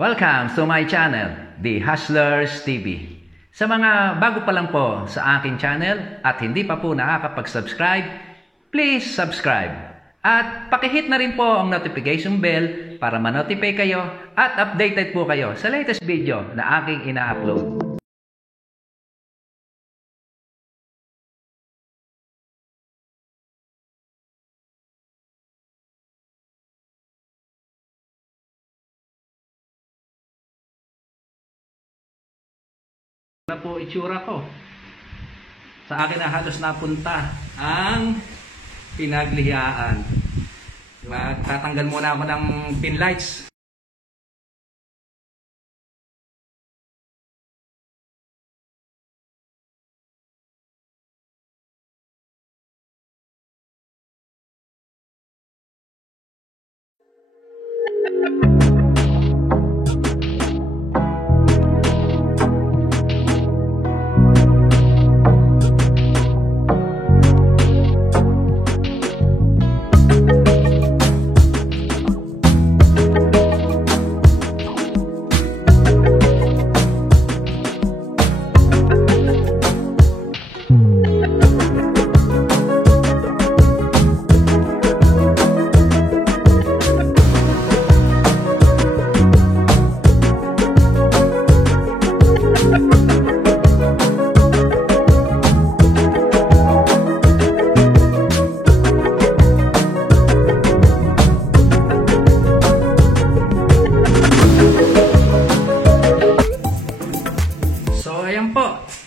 Welcome to my channel, The Hustlers TV. Sa mga bago pa lang po sa aking channel at hindi pa po nakakapag-subscribe, please subscribe. At pakihit na rin po ang notification bell para ma-notify kayo at updated po kayo sa latest video na aking ina-upload. Na po itsura ko. Sa akin na halos napunta ang pinaglihiyaan. Magtatanggal muna ako ng pin lights.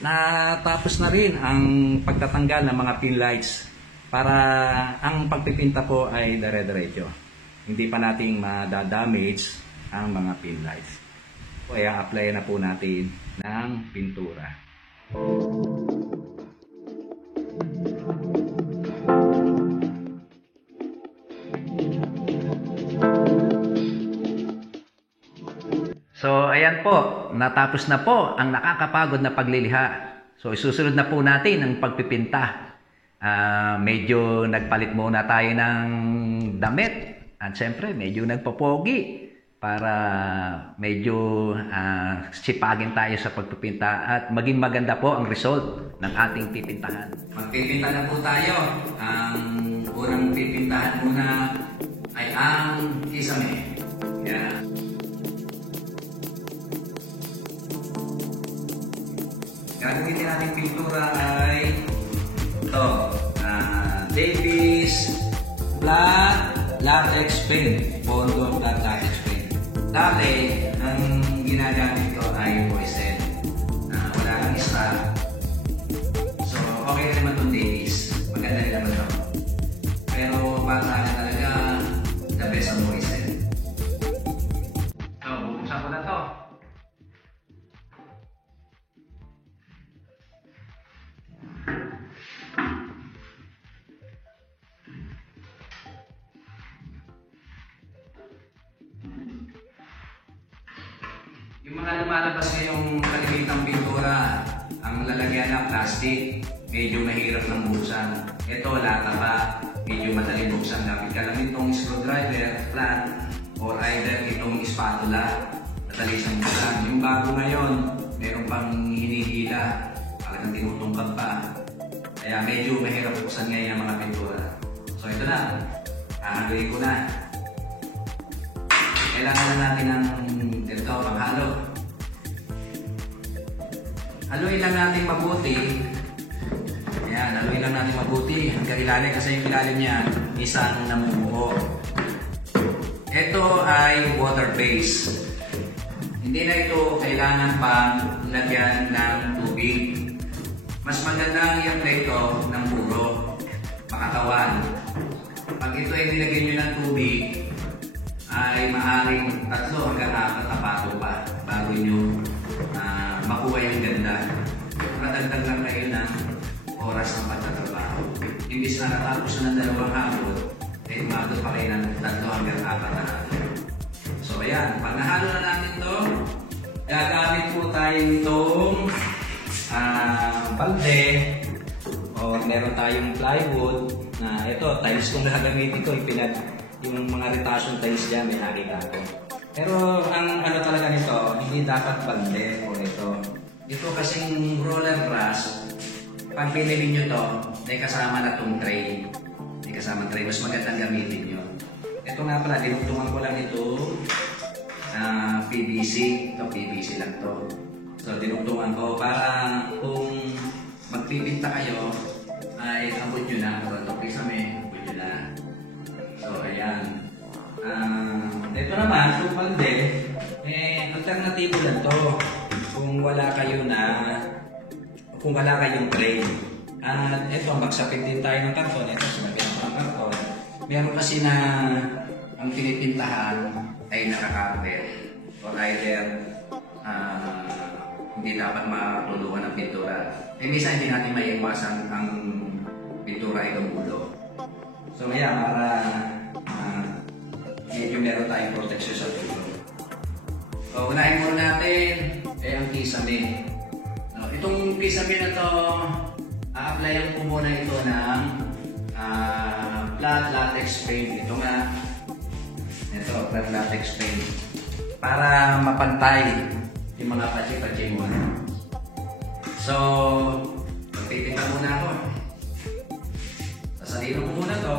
Natapos na rin ang pagtatanggal ng mga pin lights para ang pagpipinta po ay dire-diretso. Hindi pa nating madadamage ang mga pin lights. Kaya apply na po natin ng pintura. So, ayan po, natapos na po ang nakakapagod na pagliliha. So, isusunod na po natin ang pagpipinta. Medyo nagpalit muna tayo ng damit. At syempre, medyo nagpapogi para medyo sipagin tayo sa pagpipinta at maging maganda po ang result ng ating pipintahan. Magpipinta na po tayo. Ang unang pipintahan muna ay ang kisame. Yan. Gagawin din natin pintura ay ito, Davis Flat Latex Paint, Bondo Flat Latex Paint. Dati, ang ginagamit ko ay poison. Wala lang isa. So, okay naman itong Davis. Maganda rin naman ito. Pero para sa akin talaga, the best ang poison. So, bubuksan ko na ito. Yung mga lumalabas ngayong kalimitang pintura, ang lalagyan na plastic, medyo mahirap ng buksan. Ito, lata pa, medyo madaling buksan. Kapit ka lang itong screwdriver, flat, or either itong spatula, madali siyang buksan. Yung bago ngayon, meron pang hinihila, talagang tinutungkad pa. Kaya medyo mahirap buksan ngayon ang mga pintura. So ito na, hahaloy ko na. Kailangan na natin ng ganito, panghalo. Haluin lang natin mabuti. Ayan, haluin lang natin mabuti hanggang ilalim kasi yung ilalim niya isang namumuo. Ito ay water base. Hindi na ito kailangan pang lagyan ng tubig. Mas magandang i-apply ito ng puro makatawan. Pag ito ay nilagyan nyo ng tubig, ay maaaring 3 hanggang 4 na pato pa bago nyo makuha yung ganda. Matagdag lang kayo ng oras ng pagtatrabaho. Imbis na natapos na ng 2 hapon, ay umabot pa kayo ng 3 hanggang 4 na hapon. So ayan, pag nahalo na natin ito, gagamit po tayo itong balde o meron tayong plywood na ito, tiles kong gagamitin ito, yung mga retasyon tiles dyan, may nakita ko. Pero ang ano talaga nito, hindi dapat balde o ito. Ito kasing roller brush, pag pinili nyo to, may kasama na itong tray. May kasama tray, mas magandang gamitin nyo. Ito nga pala, dinugtungan ko lang ito PVC. Ito PVC lang to. So dinugtungan ko para kung magpipinta kayo, ay abot nyo na. Kung ito pisame, abot nyo na. So ayan. Ito naman, itong balde, alternatibo lang to. Kung wala kayong tray. At ito, magsapit din tayo ng karton. Ito, sinabihan ko ng karton. Meron kasi na ang pinipintahan ay nakakarpet. Or either, hindi dapat matuluan ng pintura. Minsan hindi natin maiiwasan ang pintura ay gumulo. So, yeah, para medyo meron tayong protection sa tulo. So, unahin muna natin ang kisame. Itong kisame na to, a-applyan ko muna ito ng flat latex paint. Ito nga, flat latex paint. Para mapantay yung mga patsi-patsi mo. So, magpipinta muna ako. Sasalino ko muna to.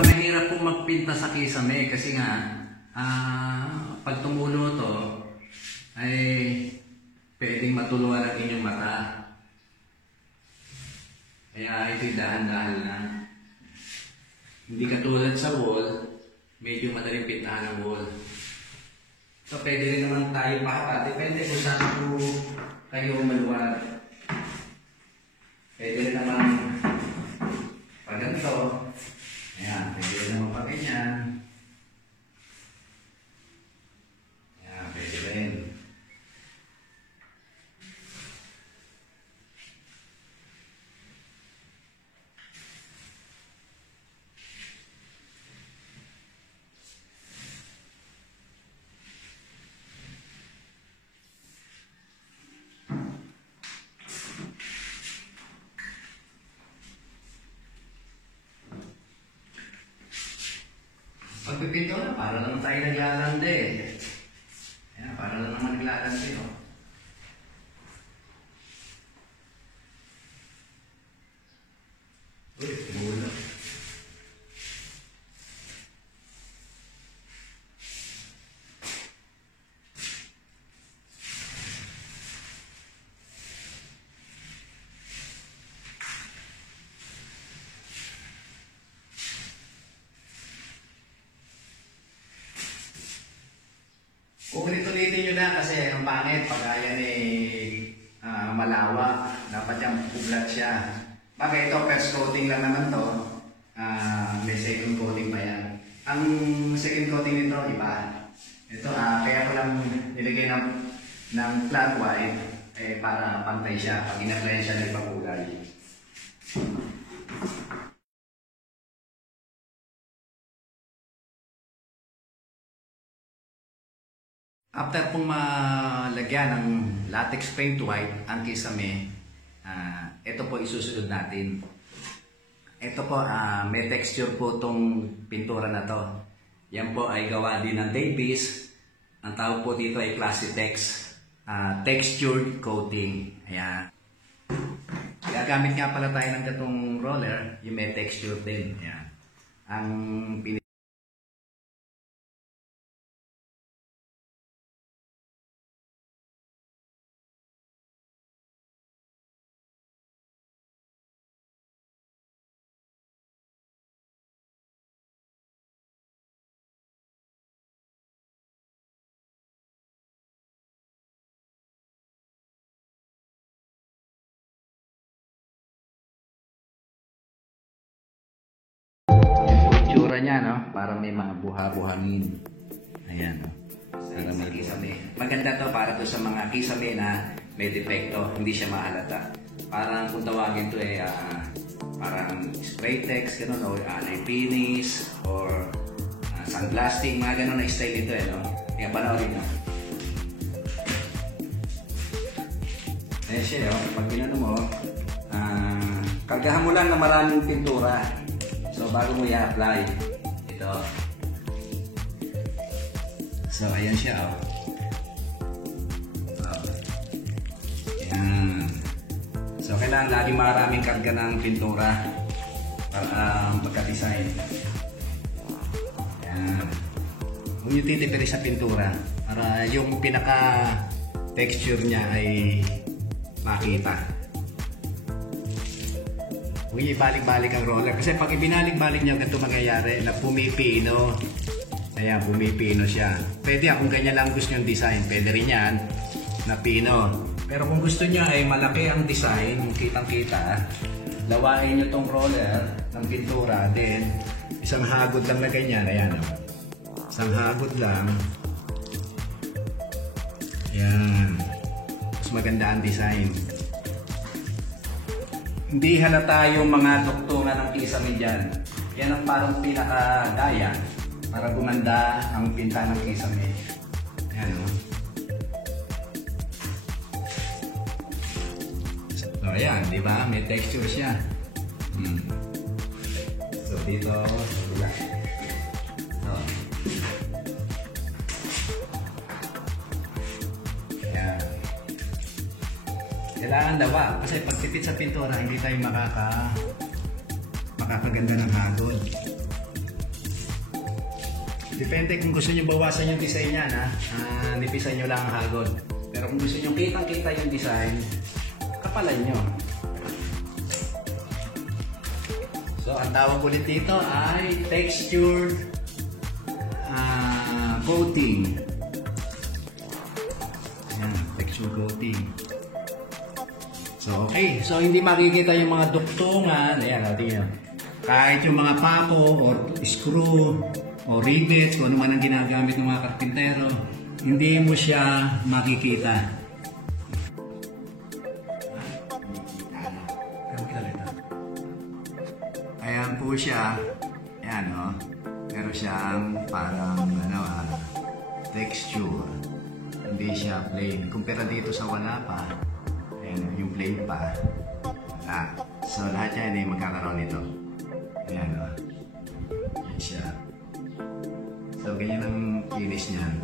Mahirap pong magpinta sa kisame kasi nga pag tumulo to ay pwedeng matuluan ang inyong mata. Kaya ito'y dahan-dahan lang. Hindi katulad sa wall, medyo madaling pintahan ang wall. So pwede rin naman tayo pakapa. Depende kung saan po kayo maluwag. Pwede rin naman pag ganito. Ayan, pwede rin naman pa ganyan. Ayan, pwede rin. Pagpipinto na, para lang tayo naglalande. Ayan, para lang naman naglalande. Oh. Uy, tumulo. Ulit-ulitin nyo na kasi ang pangit pag ayan malawak. Dapat yung puglat siya. Bakit ito, first coating lang naman to. May second coating pa yan. Ang second coating nito, iba. Ito, kaya ko lang nilagay ng flat white para pantay siya. Pag in-applyan siya ng pagkulay. After pong malagyan ng latex paint white ang kisame, ito po isusunod natin. Ito po, may texture po itong pintura na to. Yan po ay gawa din ng Davis. Ang tawag po dito ay Classy Tex. Textured coating. Ayan. Gagamit nga pala tayo ng gatong roller, yung may texture din. Ayan. Ang niya, no? Para may mga buha-buhangin. Ayan, no? Para may kisame. Maganda to para to sa mga kisame na may depekto, hindi siya mahalata. Parang kung tawagin to parang spray text, gano'n, o alay finish, or sandblasting, mga gano'n na style ito, no? Kaya panoorin, no? Ayan siya, no? Pag ginano mo, kargahan mo lang na maraming pintura. So, bago mo i-apply, ito. So, ayan siya, oh. Ayan. So, kailangan lagi maraming karga ng pintura para pagka-design. Ayan. Huwag nyo titipiri sa pintura para yung pinaka-texture niya ay makita. Huwag ibalik-balik ang roller. Kasi pag ibinalik-balik nyo, ganito mangyayari na pumipino. Ayan, pumipino siya. Pwede kung ganyan lang gusto nyo design. Pwede rin yan na pino. Pero kung gusto nyo ay malaki ang design, kitang-kita, lawain nyo tong roller ng pintura. Then, isang hagod lang na ganyan. Ayan, isang hagod lang. Ayan. Mas maganda ang design. Hindi halata yung mga tuktungan ng kisame dyan. Yan ang parang pinaka-daya para gumanda ang pinta ng kisame. Ayan, o. So, ayan, di ba? May texture siya. So, dito, sa dula. So. Ayan. Kailangan dawa kasi pagtipid sa pintura hindi tayo makakaganda ng hagod. Depende kung gusto nyo bawasan yung design niya, nipisan nyo lang ang hagod. Pero kung gusto nyo kitang-kita yung design, kapalan nyo. So ang tawag ulit dito ay textured coating. Ayan, texture coating. So, okay. So, hindi makikita yung mga duktungan. Ayan, natin. Kahit yung mga pako, or screw, o rivets, kung ano man ang ginagamit ng mga karpintero, hindi mo siya makikita. Ayan po siya. Ayan, o. Meron siyang parang, texture. Hindi siya plain. Kumpara dito sa wala pa, yung plain pa. So, lahat yan ay magkakaroon nito. Ayan, o. Ayan siya. So, ganyan ang finish niyan.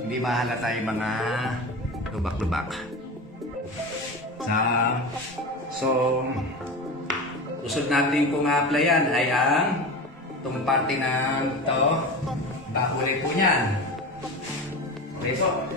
Hindi mahalata yung mga lubak-lubak. So, usod natin kung applyan ay ang itong parte ng ito. Bakulay po niyan. Okay po.